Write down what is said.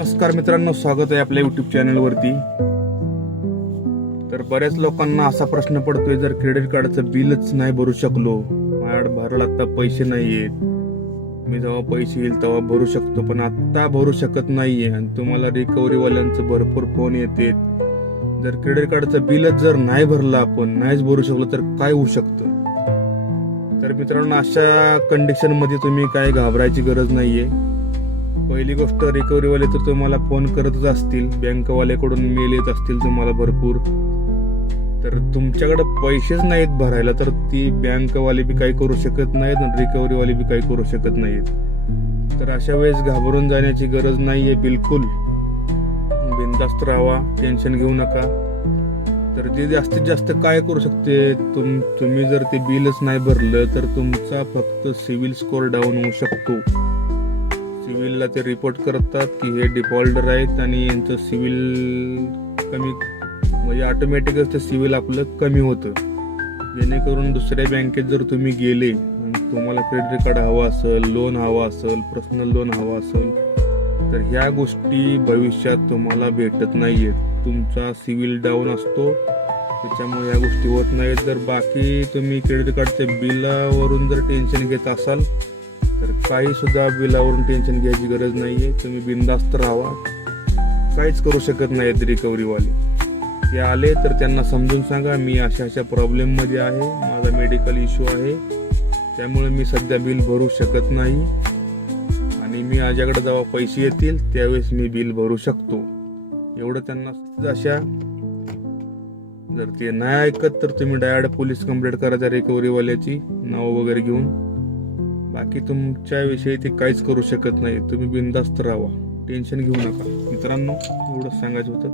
नमस्कार मित्रांनो, स्वागत आहे आपल्या युट्यूब चॅनलवरती. तर बऱ्याच लोकांना असा प्रश्न पडतोय, जर क्रेडिट कार्डचं बिलच नाही भरू शकलो, माझ्याकडे भरायला आता पैसे नाहीयेत, मी जेव्हा पैसे येईल तेव्हा भरू शकतो पण आता भरू शकत नाहीये, आणि तुम्हाला रिकव्हरी वाल्यांचं भरपूर फोन येते. जर क्रेडिट कार्डचं बिलच जर नाही भरलं, आपण नाहीच भरू शकलो तर काय होऊ शकतं? तर मित्रांनो, अशा कंडिशन मध्ये तुम्ही काय घाबरायची गरज नाहीये. पहिली गोष्ट, रिकव्हरीवाले तर तुम्हाला फोन करतच असतील, बँकवाल्याकडून मेल येत असतील तुम्हाला भरपूर. तर तुमच्याकडे पैसेच नाहीत भरायला, तर ती बँकवाले बी काही करू शकत नाहीत आणि रिकव्हरीवाले बी काही करू शकत नाहीत. तर अशा वेळेस घाबरून जाण्याची गरज नाहीये, बिलकुल बिनधास्त राहावा, टेन्शन घेऊ नका. तर ते जास्तीत जास्त काय करू शकते, तुम्ही जर ते बिलच नाही भरलं तर तुमचा फक्त सिव्हिल स्कोअर डाऊन होऊ शकतो. सिव्हिलला ते रिपोर्ट करतात की हे डिफॉल्टर आहेत आणि यांचं सिव्हिल कमी, म्हणजे ऑटोमॅटिकच ते सिव्हिल आपलं कमी होतं. जेणेकरून दुसऱ्या बँकेत जर तुम्ही गेले, तुम्हाला क्रेडिट कार्ड हवं असेल, लोन हवं असेल, पर्सनल लोन हवं असेल, तर ह्या गोष्टी भविष्यात तुम्हाला भेटत नाहीयेत. तुमचा सिव्हिल डाऊन असतो, त्याच्यामुळे ह्या गोष्टी होत नाहीत. जर बाकी तुम्ही क्रेडिट कार्डच्या बिलावरून जर टेन्शन घेत असाल तर काही सुद्धा बिलावरून टेन्शन घ्यायची गरज नाहीये. तुम्ही बिनधास्त राहावा, काहीच करू शकत नाहीत रिकव्हरीवाले. ते आले तर त्यांना समजून सांगा, मी अशा प्रॉब्लेम मध्ये आहे, माझा मेडिकल इश्यू आहे, त्यामुळे मी सध्या बिल भरू शकत नाही आणि मी माझ्याकडे जेव्हा पैसे येतील त्यावेळेस मी बिल भरू शकतो, एवढं त्यांना. अशा जर ते नाही ऐकत तर तुम्ही डायरेक्ट पोलीस कंप्लेंट करा त्या रिकव्हरीवाल्याची नाव वगैरे घेऊन. बाकी तुमच्या विषयी ते काहीच करू शकत नाही. तुम्ही बिनधास्त राहावा, टेन्शन घेऊ नका. मित्रांनो, एवढंच सांगायचं होतं.